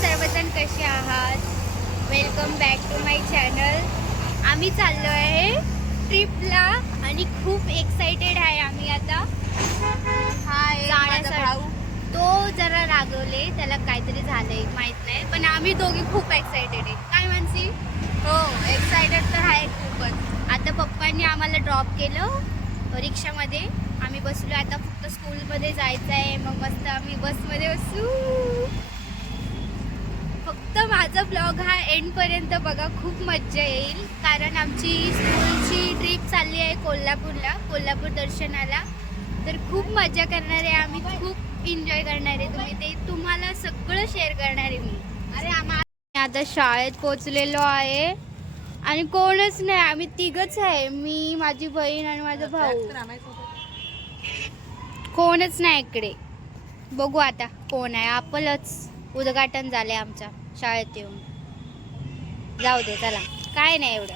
सर्वजण कसे आहात? Welcome back to my channel. आम्ही चाललो आहे ट्रिपला आणि खूप एक्साइटेड आहे आम्ही आता. भाऊ तो जरा रागवले, त्याला काहीतरी झालंय माहित नाही, पण आम्ही दोघी खूप एक्साइटेड आहे. काय मानसी? हो एक्साइटेड तर आहे खूपच. आता पप्पांनी आम्हाला ड्रॉप केलं रिक्षामध्ये. आम्ही बसलो आता, फक्त स्कूलमध्ये जायचं आहे. मग मस्त आम्ही बसमध्ये बसू. फक्त माझा ब्लॉग हा एंडपर्यंत बघा, खूप मज्जा येईल. कारण आमची स्कूलची ट्रिप चालली आहे कोल्हापूरला, कोल्हापूर दर्शनाला. तर खूप मजा करणार आहे आम्ही, खूप एन्जॉय करणार आहे. ते तुम्हाला सगळं शेअर करणार आहे मी. आता शाळेत पोचलेलो आहे आणि कोणच नाही, आम्ही तिघच आहे, मी, माझी बहीण आणि माझा भाऊ. कोणच नाही इकडे. बघू आता कोण आहे. आपलंच उद्घाटन झालंय आमच्या शाळेत येऊन. जाऊ दे, चला, काय नाही एवढं.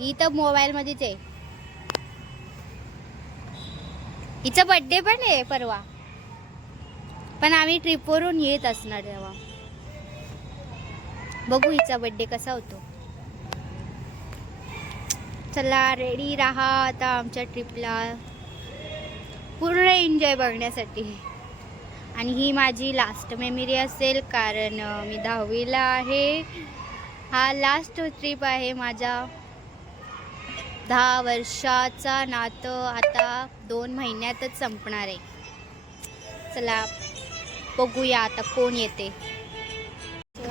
ही तर मोबाईल मध्येच आहे. हिचा बर्थडे पण आहे परवा, पण आम्ही ट्रिपवरून येत असणार तेव्हा. बघू हिचा बर्थडे कसा होतो. चला, रेडी राहा आता आमच्या ट्रिपला पूर्ण एन्जॉय बघण्यासाठी. आणि ही माझी लास्ट मेमरी असेल, कारण मी 10वीला आहे. हा लास्ट ट्रिप आहे माझा. 10 वर्षाचा नातं आता 2 महिन्यातच संपणार आहे. चला बघूया आता कोण येते.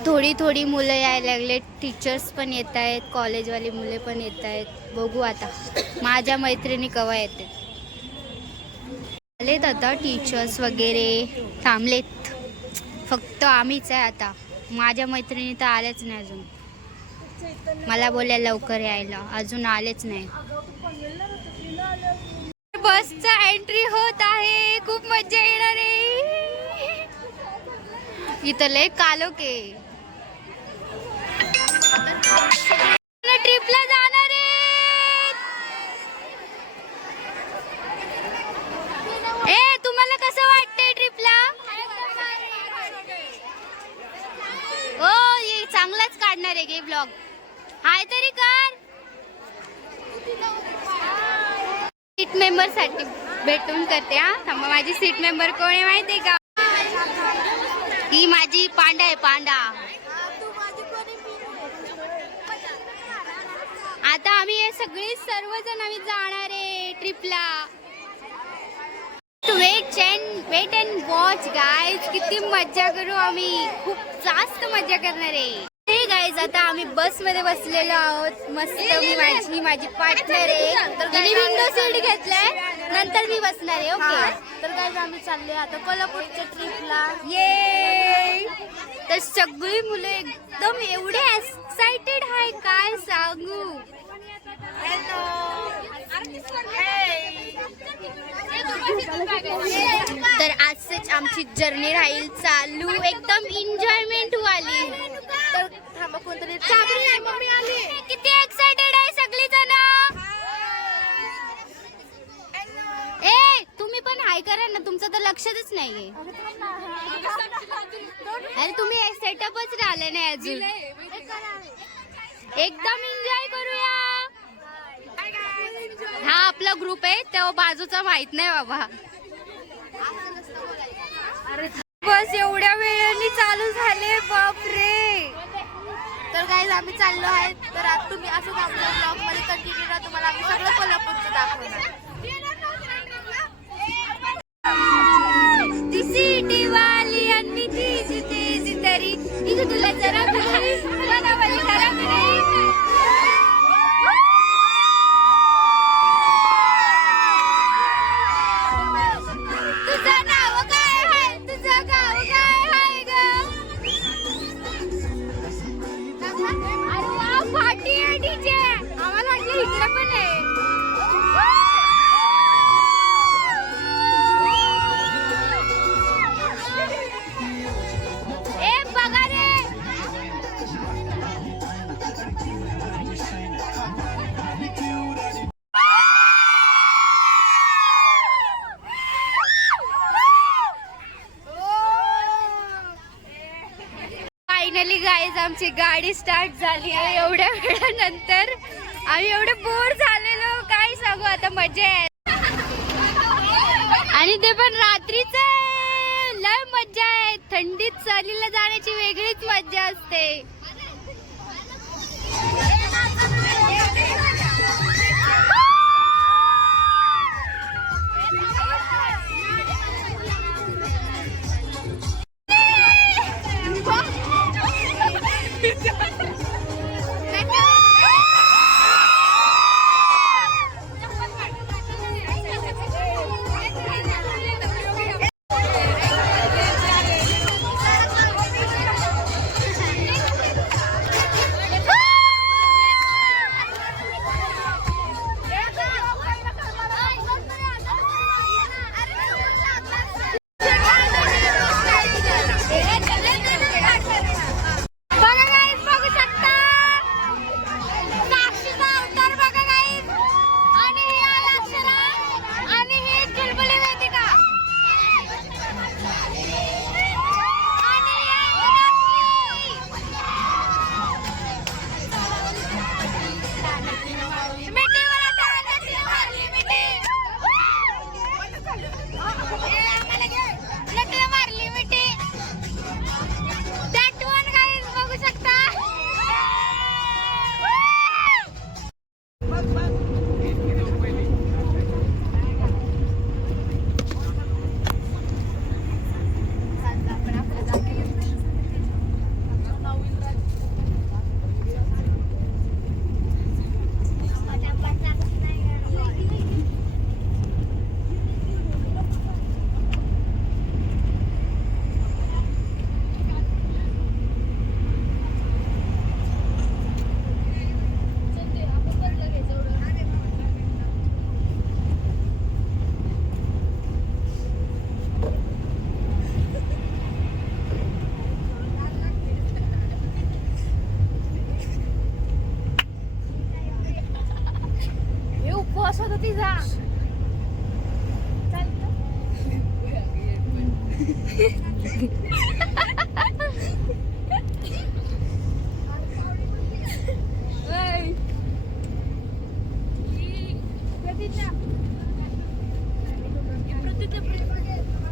थोडी थोडी मुलं यायला लागले, टीचर्स पण येत आहेत, कॉलेजवाली मुले पण येत आहेत. बघू आता माझ्या मैत्रिणी केव्हा येते. आलेत आता टीचर्स वगैरे, थांबलेत. फक्त आम्हीच आहे आता. माझ्या मैत्रिणी तर आल्याच नाही अजून. मला बोलल्या लवकर यायला, अजून आलेच नाही. बसचा एंट्री होत आहे, खूप मजा येणार आहे. इथं लय कालोके. ट्रिपला जाणार आहे. ए, तुम्हाला कसं वाटतंय ट्रिपला? हो, ये चांगलाच काढणार आहे गे ब्लॉग. हाय तरी कर. सीट मेंबर साठी भेटून करते. हा थांबा, माझी सीट मेंबर कोण आहे माहिती आहे का? ही माझी पांडा आहे, पांडा. आता आम्ही हे सगळे सर्वजण आम्ही जाणार आहे ट्रिपला. Wait and watch guys. किती मज्जा करू आम्ही, खूप जास्त मज्जा करणार आहे. हे गाईज, आता आम्ही बस मध्ये बसलेलो आहोत. मस्त. माझी पार्टनर आहे, विंडो सीट घेतलाय, नंतर मी बसणार आहे. ओके. तर गाईज आम्ही चालले आता कोल्हापूरच्या ट्रिपला. ये, तर सगळी मुलं एकदम एवढे एक्साइटेड आहे, काय सांगू. तर आजच आमची जर्नी राहील चालू, एकदम एन्जॉयमेंट वाली. तर थांबा, कोणतरी मम्मी आली. किती एक्साइटेड आहे सगळी जण. ए, तुम्ही पण हाय करा ना, तुमचं तर लक्षातच नाहीये. अरे तुम्ही सेटअपच राहिले नाही अजून. एकदम एन्जॉय करूया. हा आपला ग्रुप आहे, तेव्हा बाजूचा माहित नाही बाबा. अरे बस एवढ्या वेळाने चालू झाले, बापरे. तर गाईज आम्ही चाललो आहे. तर आता तुम्ही असंच आमच्या ब्लॉग मध्ये कंटिन्यू राहा, तुम्हाला आम्ही सगळं कोल्हापूरचं दाखवणार. ती सिटी वाली आणि तिची तिची तरी इथं तुला जरा मनावाली जरा तुझं नाव काय आहे, तुझं गाव काय आहे ग? अरे वा, पार्टी आहे डीजे. आम्हाला वाटलं इकडे पण आहे. फायनली गाईज आमची गाडी स्टार्ट झाली आहे एवढ्या वेळानंतर. आम्ही एवढे बोर झालेलो काय सांगू, आता मजा आहे. आणि ते पण रात्रीच लय मजा आहे. थंडीत चालीला जाण्याची वेगळीच मजा असते.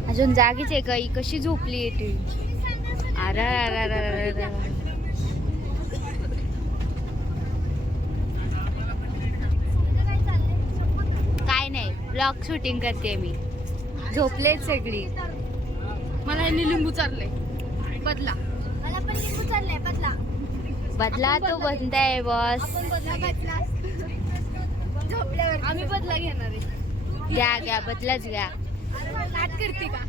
अजून जागीच आहे गाई, कशी झोपली येते. काय नाही, ब्लॉग शूटिंग करते मी. झोपलेच सगळी. मला लिंबू चाललंय बदला. मला पण लिंबू चाललंय बदला. बदला तो बंद आहे बॉस. आम्ही बदला घेणार आहे. घ्या बदलाच घ्या. नाट करते का?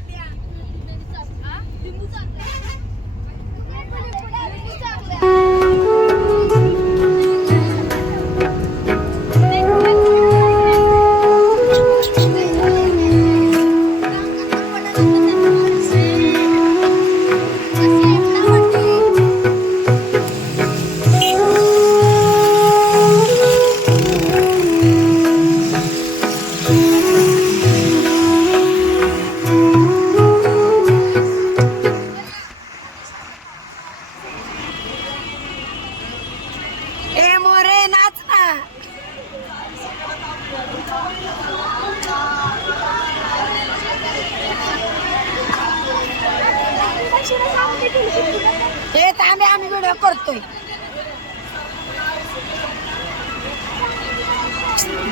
हे थांबे, आम्ही व्हिडिओ करतोय.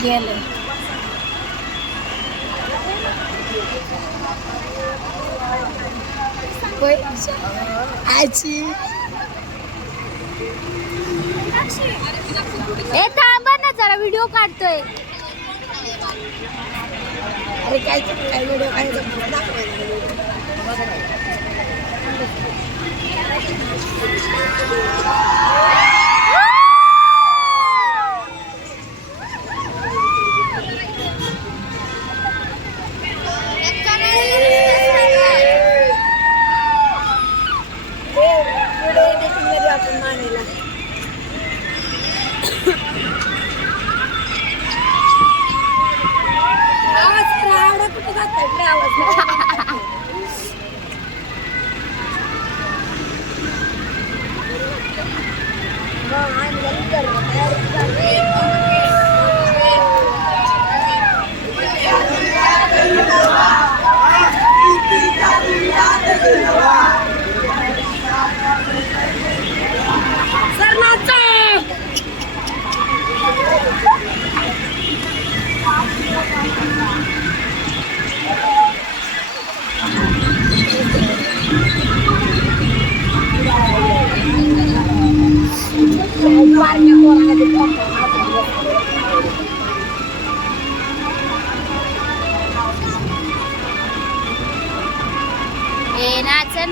गेले आजी. ए थांबा ना जरा, व्हिडिओ काढतोय. अरे काय व्हिडिओ आपण मानेला. आवाज कुठे जात आवाज.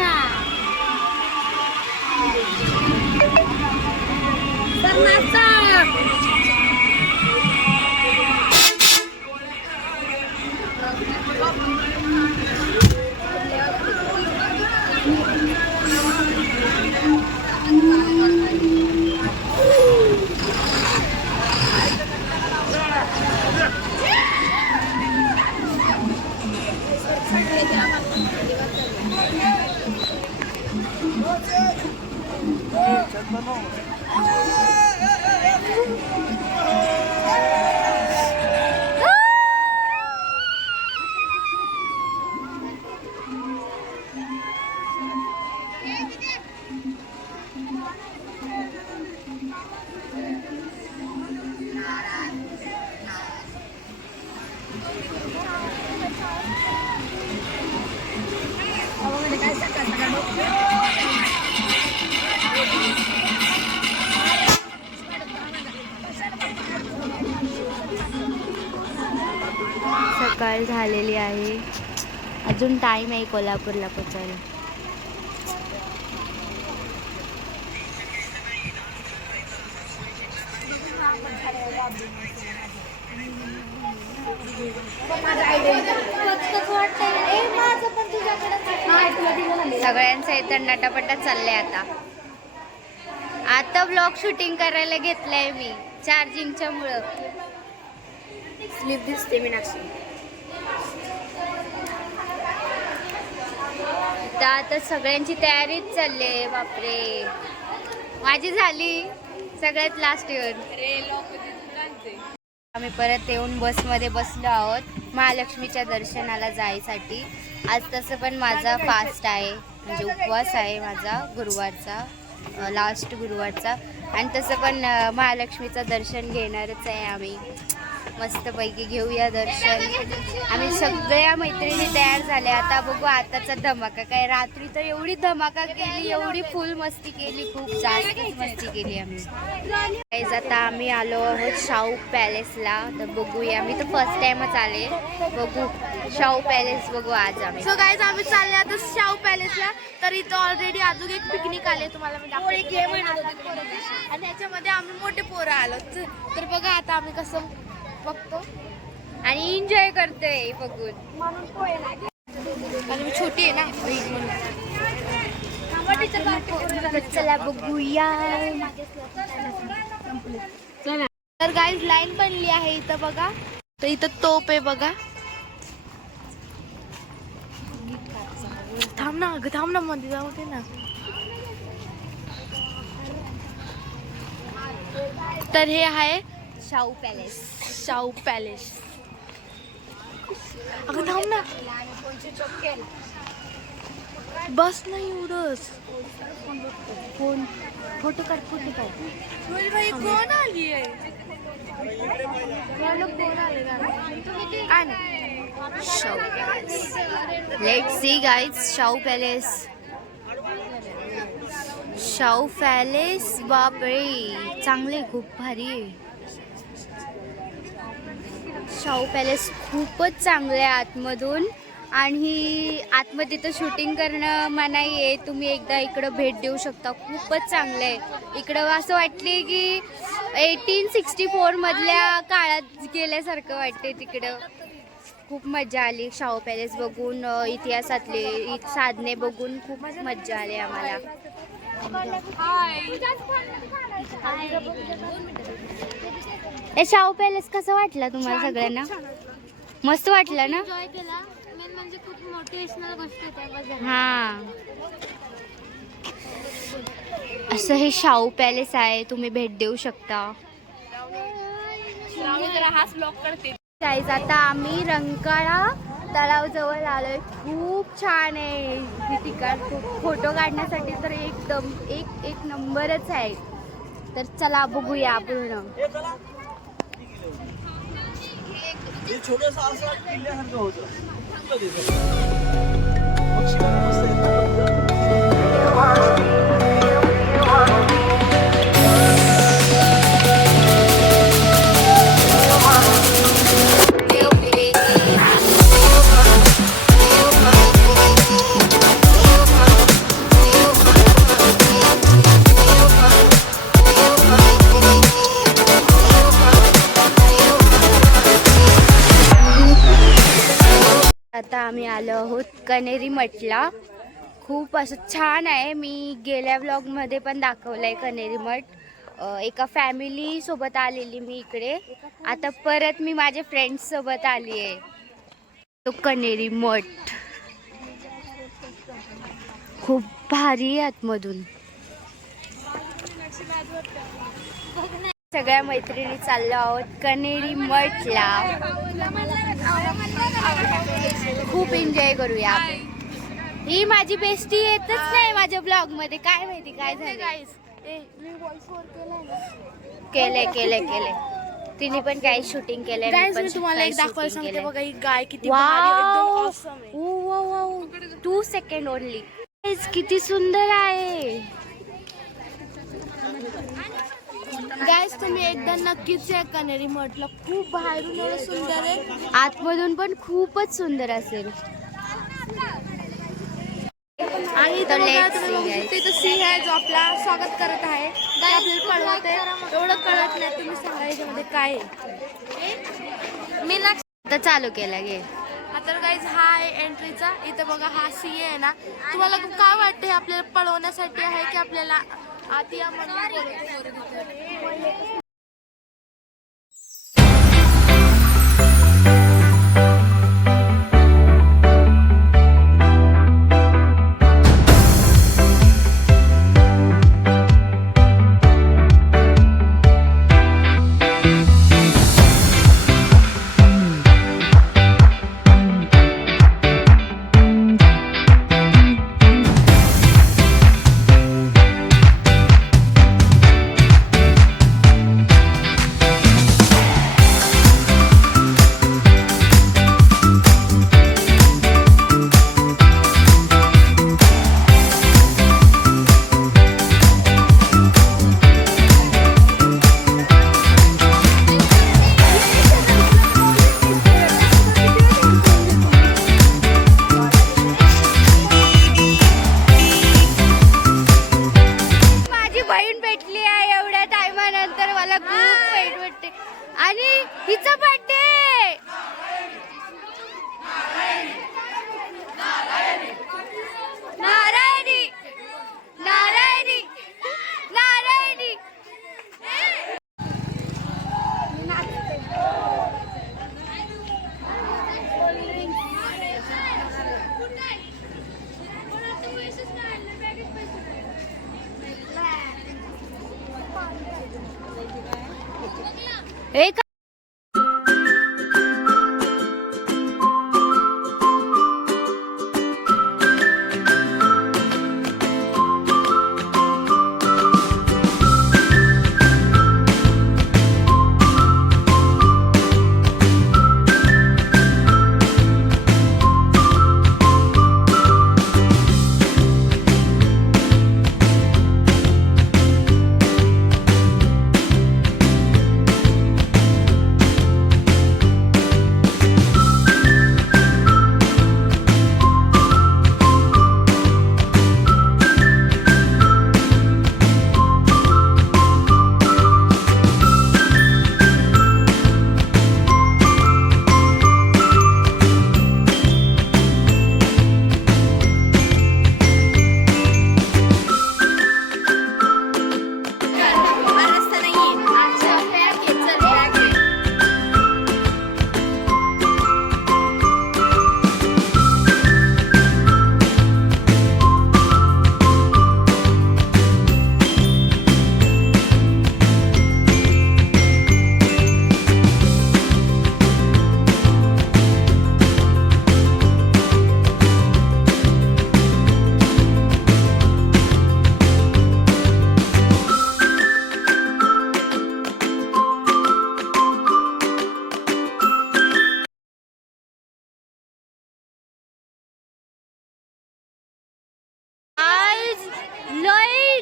ना. सकाळ झालेली आहे, अजून टाइम आहे कोल्हापूरला पोचायला. सगळ्यांचं इथं नटापटा चाललंय. आता ब्लॉग शूटिंग करायला घेतलंय मी चार्जिंगच्या मुळे. स्लीप दिसते मीनाक्षी. आता सगळ्यांची तयारीच चालली आहे. बापरे, माझी झाली सगळ्यात लास्ट इयर. आम्ही परत येऊन बसमध्ये बसलो आहोत महालक्ष्मीच्या दर्शनाला जायसाठी. आज तसं पण माझा फास्ट आहे, म्हणजे उपवास आहे माझा गुरुवारचा, लास्ट गुरुवारचा. आणि तसं पण महालक्ष्मीचं दर्शन घेणारच आहे आम्ही. मस्तपैकी घेऊया दर्शन. आम्ही सगळ्या मैत्रिणी तयार झाल्या. आता बघू आताचा धमाका काय. रात्री तर एवढी धमाका केली, एवढी फुल मस्ती केली, खूप जास्त मस्ती केली आम्ही. आता आम्ही आलो आहोत शाहू पॅलेसला. तर बघूया, मी तर फर्स्ट टाइमच आले. बघू शाहू पॅलेस बघू आज आम्ही. सो गाईज आम्ही चालले आता शाहू पॅलेसला. तर इथं ऑलरेडी अजून एक पिकनिक आले, तुम्हाला मी दाखवते. आणि ह्याच्यामध्ये आम्ही मोठे पोरं आलो. तर बघा आता आम्ही कसं बघतो आणि एन्जॉय करतोय बघून. आणि मी छोटी आहे ना तर चला बघूया. तर गाईज लाईन बनली आहे इथं बघा. तर इथं तोप आहे बघा. थांब ना मध्ये जाऊ दे ना. तर हे आहे शाहू पॅलेस. शाहू पॅलेस. अगं थांब ना, बस नाही एवढंच. फोन फोटो काढ. भाई कोण आली आहे? काय नाही. Shahu palace. Let's see guys Shahu palace. Shahu palace बापरे, चांगले खूप भारी आहे. शाहू पॅलेस खूपच चांगलं आहे आतमधून. आणि आतमध्ये तर शूटिंग करणं मनाई आहे. तुम्ही एकदा इकडं भेट देऊ शकता. खूपच चांगलं आहे इकडं. असं वाटले की 1864 मधल्या काळात गेल्यासारखं वाटते तिकडं. खूप मजा आली शाहू पॅलेस बघून. इतिहासातले साधने बघून खूप मजा आली आम्हाला. ए शाहू पॅलेस कसं वाटलं तुम्हाला सगळ्यांना? मस्त वाटलं ना? म्हणजे खूप मोटिवेशनल गोष्ट. हा, असं हे शाहू पॅलेस आहे, तुम्ही भेट देऊ शकता. हाच ब्लॉग करते. गाईज आता आम्ही रंकाळा तलावजवळ आलोय. खूप छान आहे हे ठिकाण. फोटो काढण्यासाठी तर एकदम एक नंबरच आहे. तर चला बघूया पूर्ण. आहोत कनेरी मठला. खूप असं छान आहे. मी गेल्या व्लॉगमध्ये पण दाखवलं आहे कनेरी मठ. एका फॅमिली सोबत आलेली मी इकडे. आता परत मी माझ्या फ्रेंड्स सोबत आली आहे. तो कनेरी मठ खूप भारी आहे आतमधून. सगळ्या मैत्रिणी चाललो आहोत कनेरी मठला. खूप एन्जॉय करूया. ही माझी बेस्टी येतच नाही माझ्या ब्लॉग मध्ये. काय माहिती काय झालं. केले तिने पण काही शूटिंग केलंय. मी तुम्हाला एक दाखवायला सांगते बघा. ही गाय किती भारी एकदम awesome आहे. 2 सेकंड ओनली. किती सुंदर आहे. गाईस तुम्ही एकदा नक्कीच या कनेरी मठला. खूप बाहेरून एवढं सुंदर आहे, आतमधून पण खूपच सुंदर असेल. आणि इथं बघा तुम्ही बघू शकता इथं सिंह आहे जो आपला स्वागत करत आहे. गाय आपल्याला पळवत आहे. एवढं कळत नाही. तुम्ही सांगा याच्यामध्ये काय आहे. मी ना तर चालू केला गे. तर गाईज हा आहे एंट्रीचा. इथं बघा हा सिंह आहे ना. तुम्हाला काय वाटतं हे आपल्याला पळवण्यासाठी आहे की आपल्याला आत या म्हणून. आणि हिचा बर्थडे. नारायणी नारायणी नारायणी. एक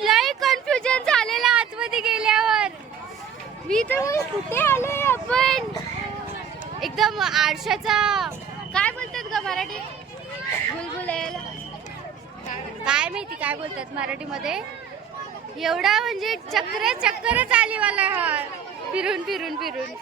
लय कन्फ्युजन झालेलं आतमध्ये गेल्यावर. मी तर कुठे आलोय आपण. एकदम आरशाचा काय बोलतात ग मराठीत. बुलबुलेल काय माहिती काय बोलतात मराठीमध्ये. एवढा म्हणजे चक्करच आली मला हा फिरून फिरून फिरून.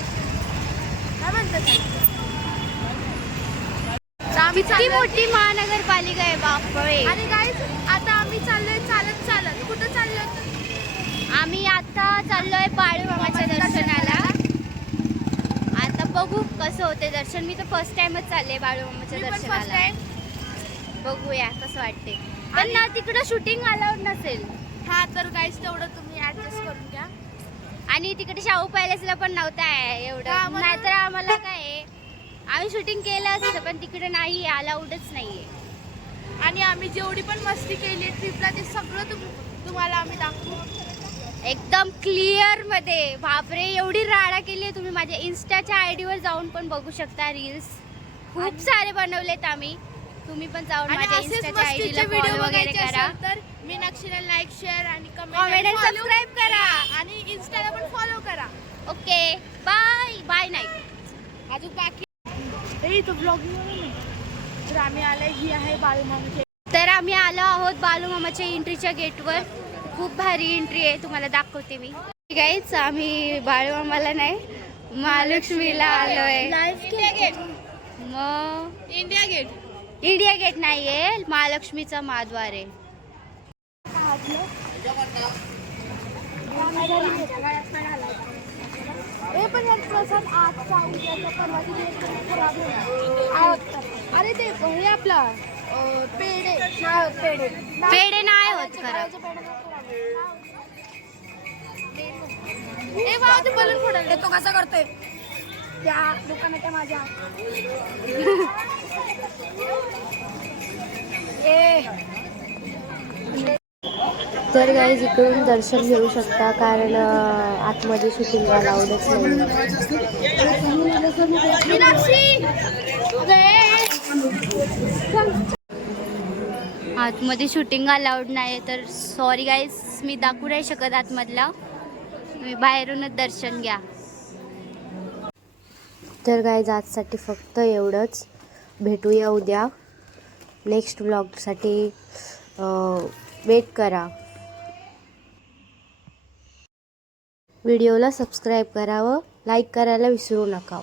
काय म्हणतात ते? तर आम्ही किती चाललोय- मोठी महानगरपालिका आहे बापरे. आणि गाईज आता आम्ही चाललोय चालत चालत. कुठं चाललोय? आम्ही आता चाललोय बाळूमामाच्या दर्शनाला. आता बघू कसं होते दर्शन. मी तर फर्स्ट टाइमच चालले बाळूमामाच्या मी पण फर्स्ट दर्शनाला. टाइम. बघूया कसं वाटते. पण ना तिकडं शूटिंग अलाउड नसेल. हा तर गाईज तेवढं तुम्ही ऍडजस्ट करून घ्या. आणि तिकडे शाहू पॅलेसला पण नव्हतं आहे का एवढं. आम्हाला- नाहीतर आम्हाला काय आहे, आम्ही शूटिंग केलं असतं पण तिकडे नाही अलाउडच नाहीये. आणि आम्ही जेवढी पण मस्ती केली ट्रिपला ते सगळं तुम्हाला आम्ही दाखवू. एकदम क्लिअर मध्ये. बापरे एवढी राडा केली आहे. तुम्ही माझ्या इन्स्टाच्या आयडी वर जाऊन पण बघू शकता. रील्स खूप सारे बनवलेत आम्ही. तुम्ही पण जाऊन आणि माझ्या असेच इन्स्टाच्या आयडीला मस्तीचे व्हिडिओ फॉलो वगैरे बघायचे करा. असेल तर मीनाक्षीला लाईक शेअर आणि कमेंट आणि सबस्क्राईब करा. आणि इन्स्टाला पण फॉलो करा. Okay bye. बाय नाही अजून बाकी तो ब्लॉगिंग. तर आम्ही आलोय. ही आहे बाळूमामाची. तर आम्ही आलो आहोत बालूमामाच्या एंट्रीच्या गेटवर. खूप भारी एंट्री आहे. तुम्हाला दाखवते मी. गाईच आम्ही बाळूमामाला नाही महालक्ष्मीला आलोय. India Gate. मग इंडिया गेट. इंडिया गेट नाहीये, महालक्ष्मीचा महाद्वार आहे. पण यार प्रसाद आजचा उद्याचा परवाची दिवस खराब होणार. अरे ते हे आपला पेढे. पेढे पेढे नाही होत खरं. ए वाव ते बलून फोडायला. तो कसा करतोय त्या दुकानाच्या माझ्या तर गाईज इकडून दर्शन घेऊ शकता कारण आतमध्ये शूटिंग अलाउडच नाही. आतमध्ये शूटिंग अलाउड नाही तर सॉरी गाईज मी दाखवू नाही शकत आतमधला. तुम्ही बाहेरूनच दर्शन घ्या. तर गाईज आजसाठी फक्त एवढंच. भेटूया उद्या नेक्स्ट व्लॉगसाठी. वेट करा. व्हिडिओला सबस्क्राईब करा व लाईक करायला विसरू नका.